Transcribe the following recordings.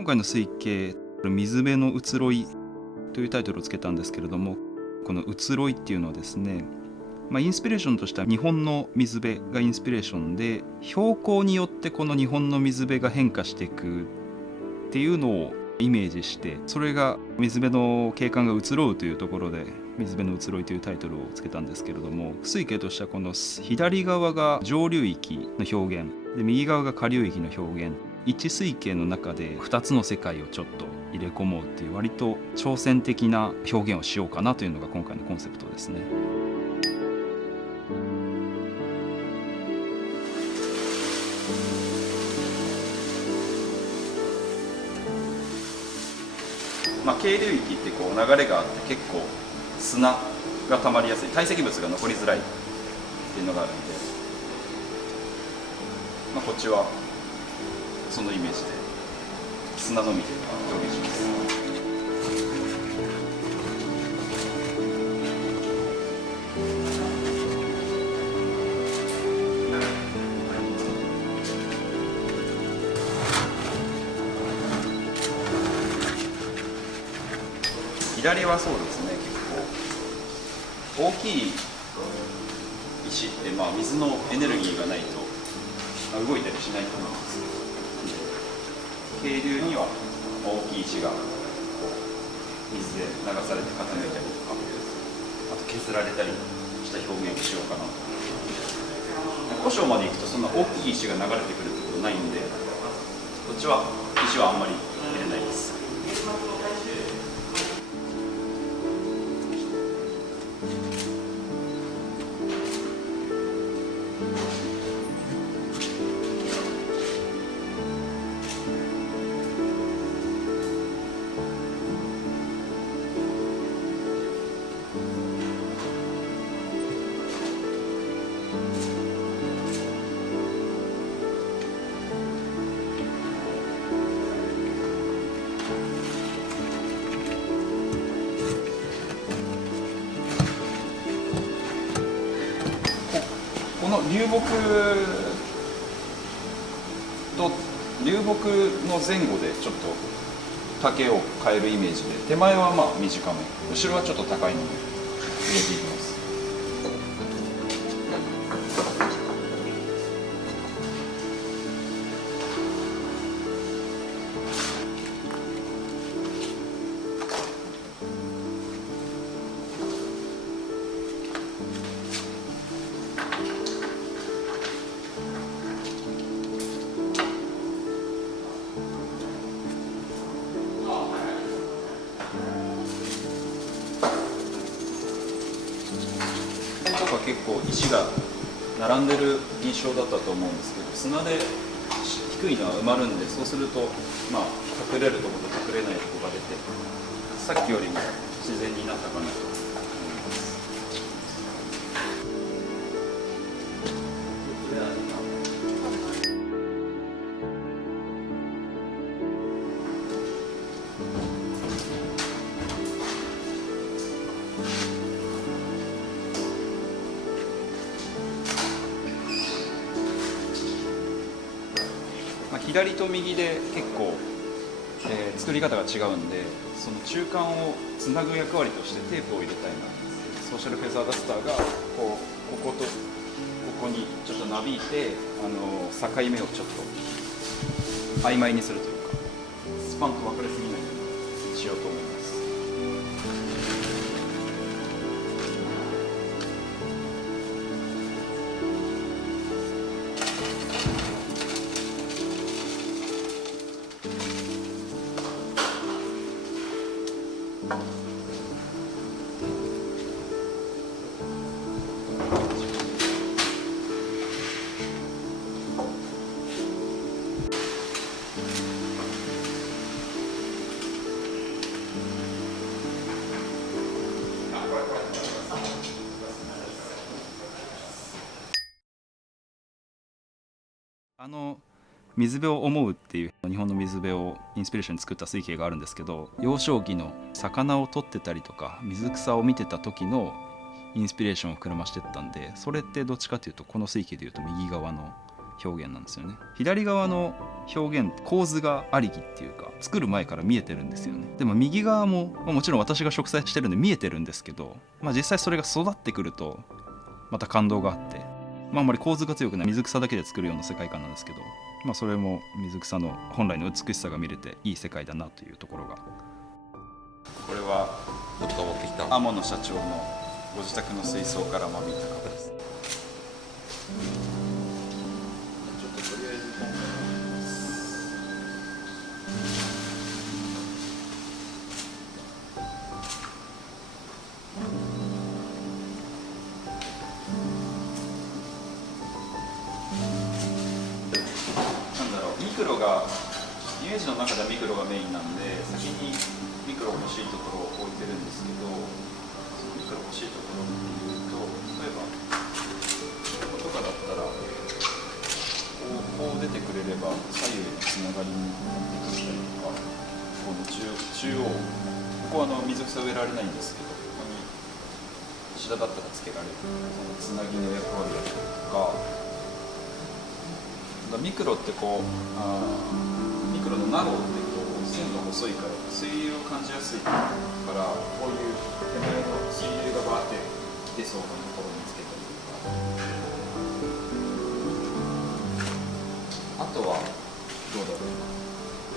今回の水景水辺の移ろいというタイトルをつけたんですけれども、この移ろいっていうのはですね、インスピレーションとしては日本の水辺がインスピレーションで、標高によってこの日本の水辺が変化していくっていうのをイメージして、それが水辺の景観が移ろうというところで水辺の移ろいというタイトルをつけたんですけれども、水景としてはこの左側が上流域の表現で、右側が下流域の表現、一水景の中で2つの世界をちょっと入れ込もうっていう割と挑戦的な表現をしようかなというのが今回のコンセプトですね。渓流域ってこう流れがあって結構砂が溜まりやすい、堆積物が残りづらいっていうのがあるんで、こっちはそのイメージで砂のみで表現します。左はそうですね、結構大きい石って水のエネルギーがないと動いたりしないと思うんですけど、渓流には大きい石が水で流されて傾いたりとか、あと削られたりした表現をしようかなと。古書まで行くとそんな大きい石が流れてくるってことないんで、こっちは石はあんまり入れないです。この流木の前後でちょっと丈を変えるイメージで、手前は短め、後ろはちょっと高いので入れていきます。結構石が並んでる印象だったと思うんですけど、砂で低いのは埋まるんで、そうすると隠れるところと隠れないところが出て、さっきよりも自然になったかなと思います。左と右で結構、作り方が違うんで、その中間をつなぐ役割としてテープを入れたいな。ソーシャルフェザーダスターがこことここにちょっとなびいて、境目をちょっと曖昧にするというか、スパンと分かれすぎないようにしようと思います。水辺を思うっていう日本の水辺をインスピレーションに作った水景があるんですけど、幼少期の魚を取ってたりとか水草を見てた時のインスピレーションを膨らましてったんで、それってどっちかというとこの水景でいうと右側の表現なんですよね。左側の表現構図がありきっていうか作る前から見えてるんですよね。でも右側も、もちろん私が植栽してるんで見えてるんですけど、実際それが育ってくるとまた感動があって、あんまり構図が強くない水草だけで作るような世界観なんですけど、それも水草の本来の美しさが見れていい世界だなというところが。これはどっか持ってきた天野社長のご自宅の水槽から間引いた株です。ちょっととりあえずミクロがイメージの中ではミクロがメインなんで、先にミクロ欲しいところを置いてるんですけど、そのミクロ欲しいところっていうと、例えばこことかだったらこう出てくれれば左右のつながりになってくれたりとか、この中央ここは水草植えられないんですけど、ここにシダだったらつけられる、そのつなぎの役割だったりとか。ミクロってミクロのナローって線が細いから水流を感じやすいから、こういう手前の水流がバーって出そうなところにつけたりとか、あとはどうだろうな、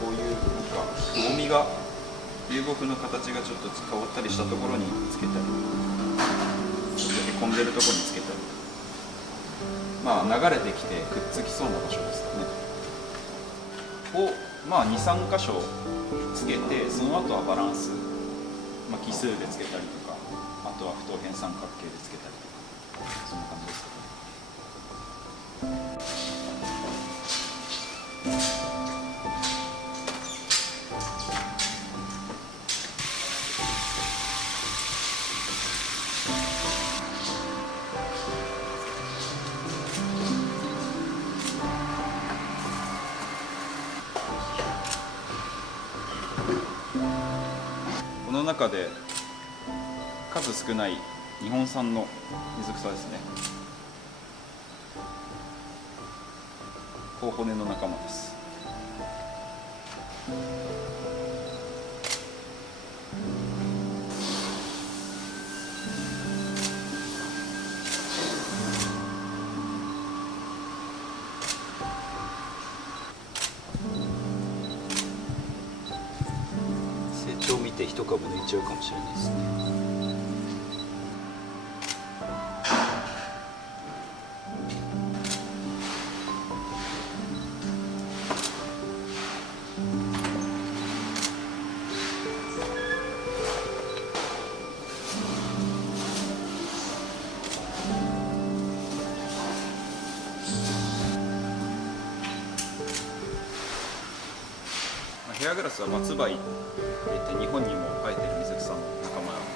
こういうくぼみが流木の形がちょっと変わったりしたところにつけたり、ちょっとへこんでるところにつけたり、流れてきてくっつきそうな場所ですかねを、2,3 箇所つけて、その後はバランス、奇数でつけたりとか、あとは不等辺三角形でつけたりとか、そんな感じですかね。この中で数少ない日本産の水草ですね。コウホネの仲間です。成長を見て一株抜いちゃうかもしれないですね。ヘアグラスは松葉入れて日本にも生えてる水草の仲間なんで。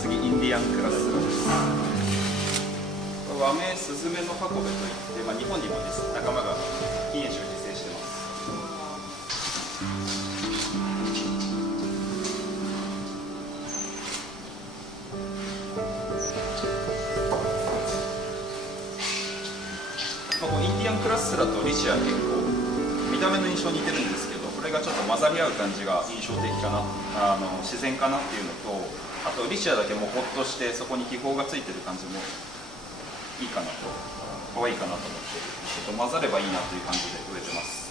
次インディアンクラスラです。和名スズメのハコベといって、日本にも仲間が品種を自生してます。インディアンクラッスラとリシア結構見た目の印象似てるんですけど、これがちょっと混ざり合う感じが印象的かな、自然かなっていうのと、あとリシアだけもほっとしてそこに気泡がついてる感じもいいかなと、可愛いかなと思って、ちょっと混ざればいいなという感じで植えてます。